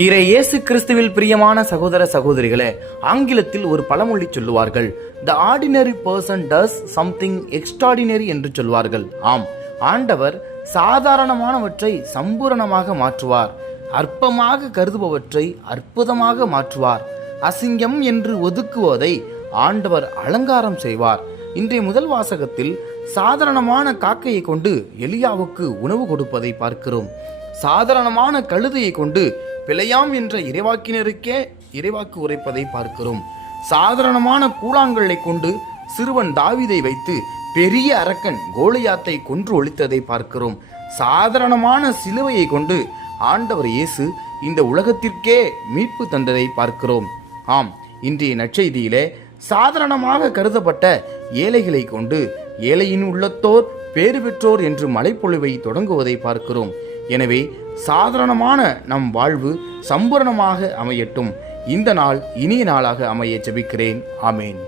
இறை இயேசு கிறிஸ்துவில் பிரியமான சகோதர சகோதரிகளே, ஆங்கிலத்தில் ஒரு பழமொழி சொல்லுவார்கள், த ordinary person does something extraordinary என்று சொல்வார்கள். ஆம், ஆண்டவர் சாதாரணமானவற்றை சம்பூரணமாக மாற்றுவார். அற்பமாக கருதுபவற்றை அற்புதமாக மாற்றுவார். அசிங்கம் என்று ஒதுக்குவதை ஆண்டவர் அலங்காரம் செய்வார். இன்றைய முதல் வாசகத்தில் சாதாரணமான காக்கையை கொண்டு எலியாவுக்கு உணவு கொடுப்பதை பார்க்கிறோம். சாதாரணமான கழுதையை கொண்டு பிழையாம் என்ற இறைவாக்கினருக்கே இறைவாக்கு உரைப்பதை பார்க்கிறோம். சாதாரணமான கூழாங்கல்லை கொண்டு சிறுவன் தாவீதை வைத்து பெரிய அரக்கன் கோலியாத்தை கொன்று ஒழித்ததை பார்க்கிறோம். சாதாரணமான சிலுவையை கொண்டு ஆண்டவர் இயேசு இந்த உலகத்திற்கே மீட்பு தந்ததை பார்க்கிறோம். ஆம், இன்றைய நற்செய்தியிலே சாதாரணமாக கருதப்பட்ட ஏழைகளை கொண்டு ஏழையின் உள்ளத்தோர் பேறு பெற்றோர் என்று மலைப்பொழிவை தொடங்குவதை பார்க்கிறோம். எனவே சாதாரணமான நம் வாழ்வு சம்பூரணமாக அமையட்டும். இந்த நாள் இனிய நாளாக அமைய ஜெபிக்கிறேன். ஆமேன்.